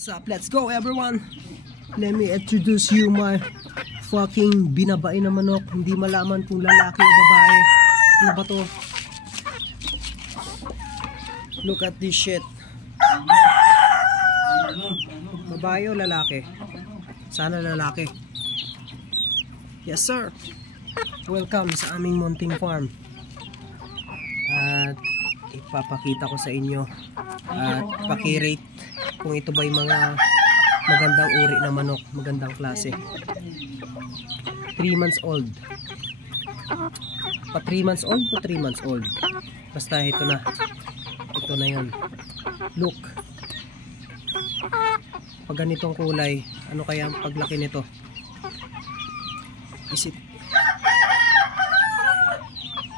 What's up? Let's go everyone. Let me introduce you my fucking binabae na manok. Hindi malaman kung lalaki o babae. Ano ba to? Look at this shit. Babae o lalaki? Sana lalaki. Yes sir. Welcome sa aming munting farm. At ipapakita ko sa inyo at pakirate kung ito ba yung mga magandang uri na manok, magandang klase. 3 months old. Pa 3 months old o 3 months old. Basta ito na. Ito na yun. Look. Pag ganitong kulay, ano kaya ang paglaki nito? Is it?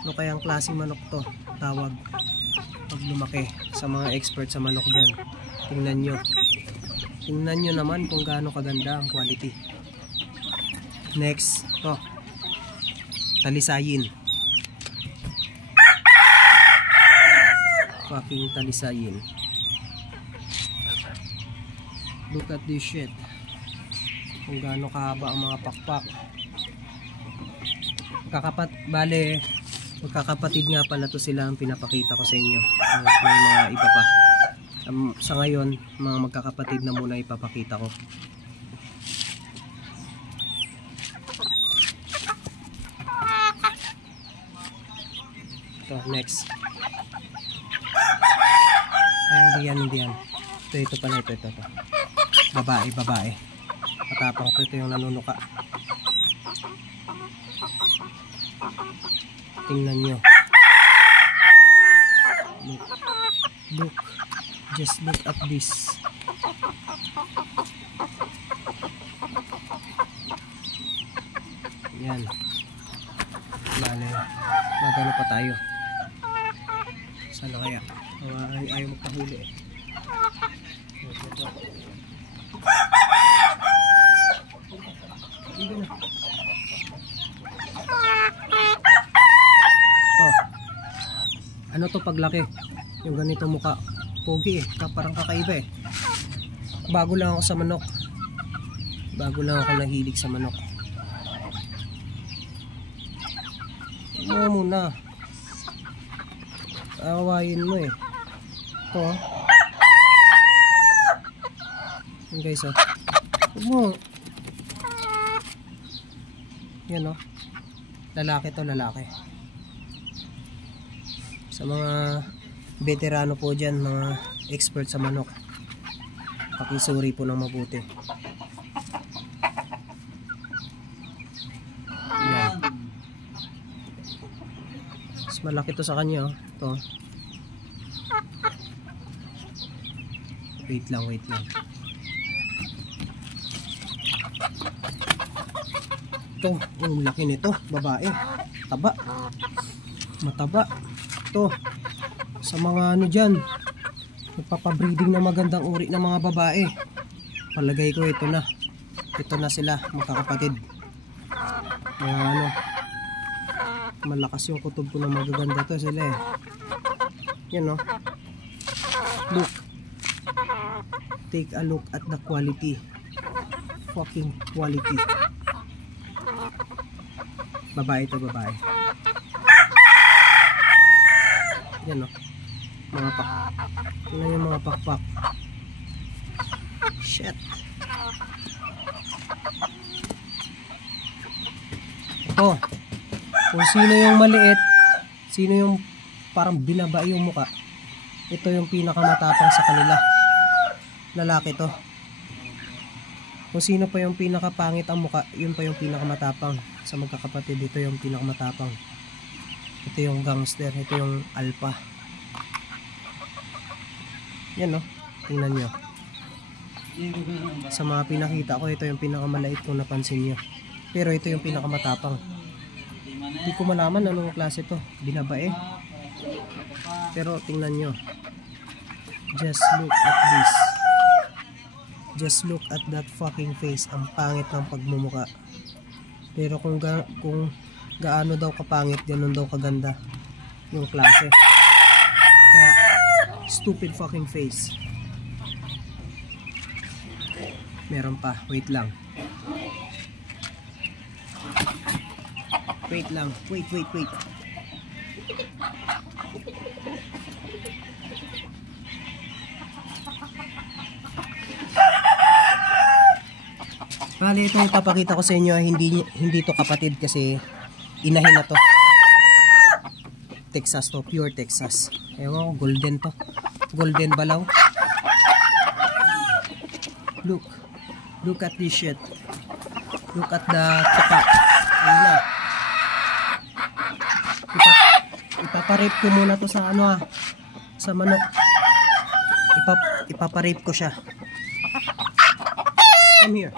Ano kaya ang klaseng manok to? Tawag. Pag lumaki sa mga expert sa manok dyan. Tingnan nyo. Tingnan nyo naman kung gaano kaganda ang quality. Next, to. Talisayin. Fucking talisayin. Look at this shit. Kung gaano kahaba ang mga pakpak. Magkakapatid nga pala to sila ang pinapakita ko sa inyo. May mga iba pa. Sa ngayon, mga magkakapatid na muna ipapakita ko. Ito, next. Hindi yan. Ito pala, ito. Babae. Matapang ito yung nanunuka. Tingnan nyo. Look. Just look at this. Yan. Magano pa tayo. Sana kaya? Ayaw magpahuli eh. Ano to paglaki? Yung ganito mukha. Pogi eh. Parang kakaiba eh. Bago lang ako sa manok. Bago lang ako nahilig sa manok. Ano muna? Awayin mo eh. Ito oh. Yan guys oh. Mo. Yan oh. Lalaki to, lalaki. Sa mga veterano po dyan, mga expert sa manok, pakisuri po ng mabuti. Yan. Mas malaki to sa kanya oh. Ito. Wait lang. Ito, ang laki nito, babae. Taba. Mataba. Ito. Sa mga ano dyan, nagpapabreeding na magandang uri ng mga babae, palagay ko ito na sila, magkakapatid. Mga ano, malakas yung kutob ko na magaganda to sila eh. Yan no. Look, take a look at the quality. Fucking quality. Babae to, babae. Yan no. Mga tingnan yung mga pakpak. Shit. Ito. Kung sino yung maliit, sino yung parang binaba yung muka, ito yung pinakamatapang sa kanila. Lalaki to. Kung sino pa yung pinakapangit ang muka, yun pa yung pinakamatapang. Sa magkakapatid, ito yung pinakamatapang. Ito yung gangster, ito yung alpha. Yan no, tingnan nyo. Sa mga pinakita ko, ito yung pinakamalait kung napansin nyo. Pero ito yung pinakamatapang. Hindi ko malaman anong klase to, binabae. Pero tingnan nyo. Just look at this. Just look at that fucking face. Ang pangit ng pagmumuka. Pero kung gaano daw kapangit, ganun daw kaganda yung klase. Kaya stupid fucking face. Meron pa. Wait lang. Wait lang. Wait. Bali, itong ipapakita ko sa inyo, hindi to kapatid kasi inahin na to. Texas to, pure Texas. Ewan ko, golden to. Golden balaw. Look at this shit. Look at the tuka. Ayun na. Ipaparape ko muna to sa ano sa manok. Ipaparape ko siya. Come here.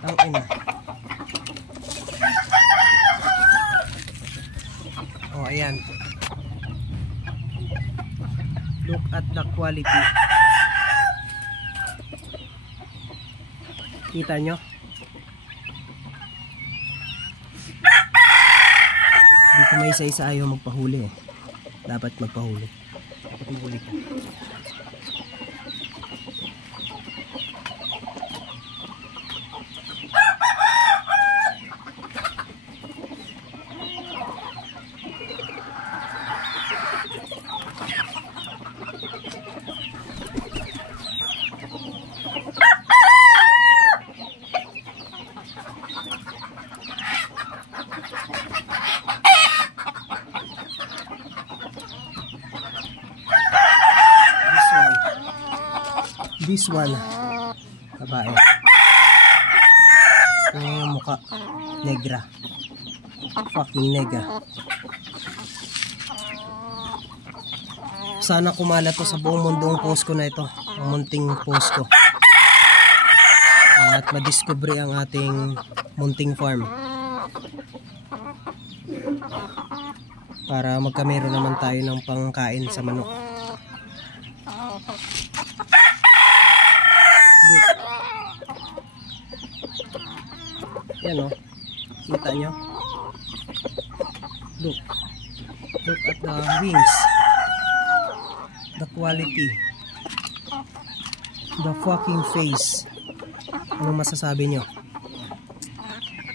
Tangina. Oh, ayan. Look at the quality. Kita nyo? Dito may isa-isa ayaw magpahuli eh. Dapat magpahuli. Dapat mahuli ka. This one, babae. Yung mukha, negra. Fucking negra. Sana kumala to sa buong mundo ang post ko na ito. Ang munting post ko. At madiscover ang ating munting farm. Para magkamero naman tayo ng pangkain sa manok. Yan o, kita nyo? Look at the wings, the quality, the fucking face. Anong masasabi nyo?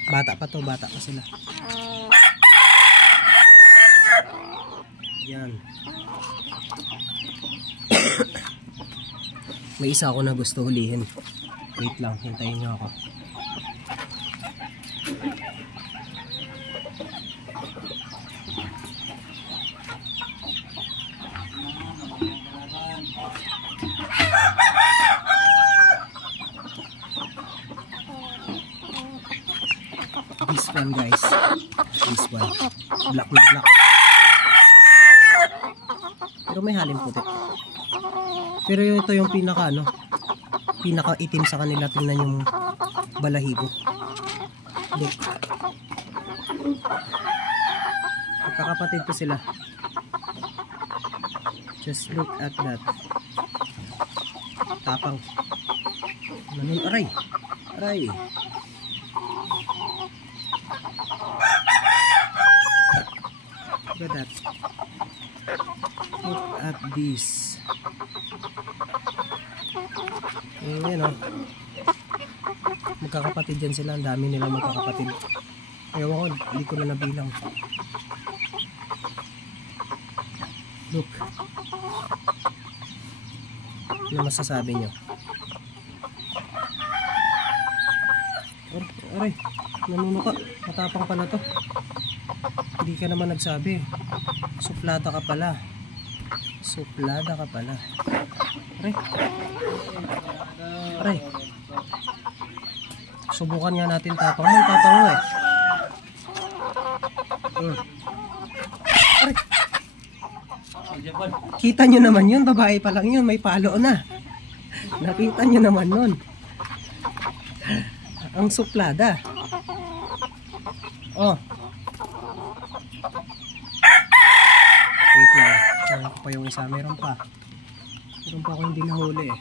Bata pa sila. Yan. May isa ako na gusto hulihin. Wait lang, hintayin nyo ako. This one guys, this one, black na black, pero may halin puti. Pero ito yung pinaka pinaka itim sa kanila. Tingnan yung balahibo. Look, magkakapatid ko sila. Just look at that. Tapang. Nanun, aray. Look at that. Look at this. Ayan o. Magkakapatid dyan sila. Ang dami nila magkakapatid. Ewan ko, hindi ko na nabilang. Look. Ano masasabi nyo? Aray, nanunuka. Matapang pala to. Hindi ka naman nagsabi. Suplada ka pala. Aray. Subukan nga natin tapang mo. Tapang mo eh. Aray. Kita nyo naman yun. Babae pa lang yun. May palo na. Nakita nyo naman nun. Ang suplada. Oh. Wait lang. Kaya ko pa yung isa. Meron pa ako hindi nahuli eh.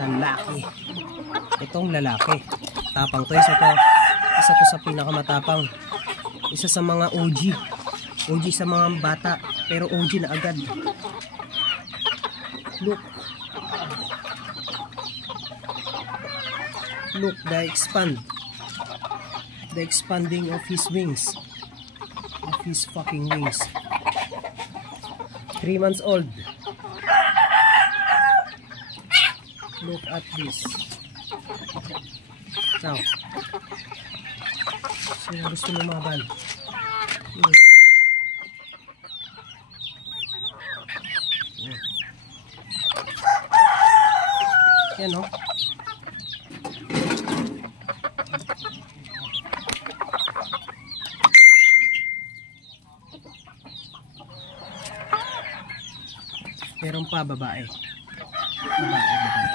Lalaki. Itong lalaki. Tapang to. Isa to sa pinakamatapang. Isa sa mga OG. OG sa mga bata. Pero OG na agad. Look. Look, the expanding of his wings. Of his fucking wings. 3 months old. Look at this. Now, sino gusto lumaban? Yan o. Meron pa babae. Babae.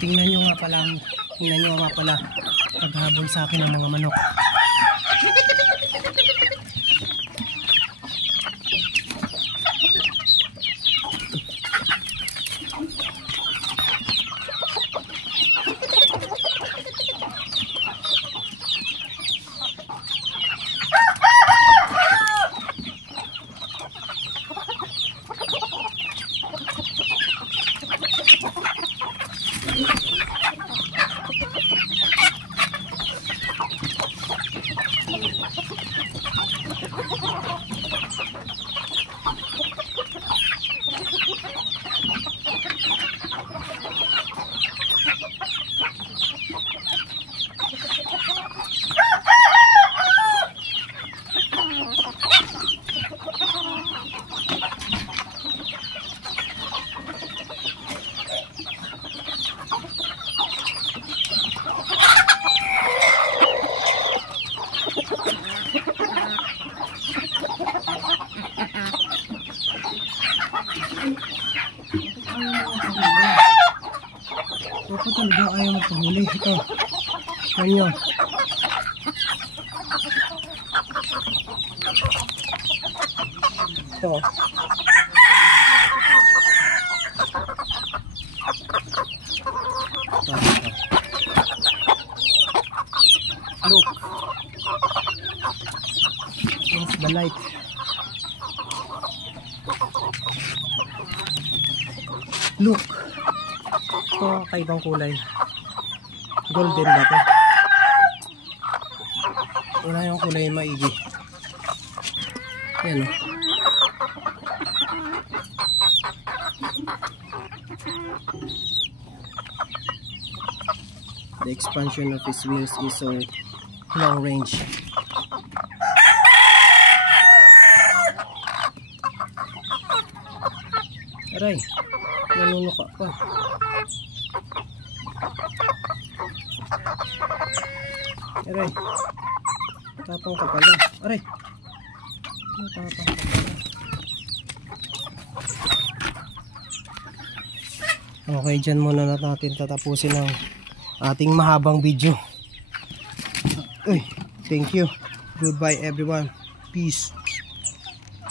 Tingnan nyo nga pala paghabol sa akin ng mga manok. Ito talaga ayaw magpahuli. Ito. Kanyo. Ito. Look. Against the light. Look. Ito, kaibang kulay. Golden ba ito? Wala yung kulay yung maigi. Yan o. The expansion of his wings is so long range. Aray, nanunuka pa. Aray, tapang ka pala. Aray, tapang ka pala. Okay, dyan muna natin tatapusin ang ating mahabang video. Thank you. Goodbye everyone. Peace.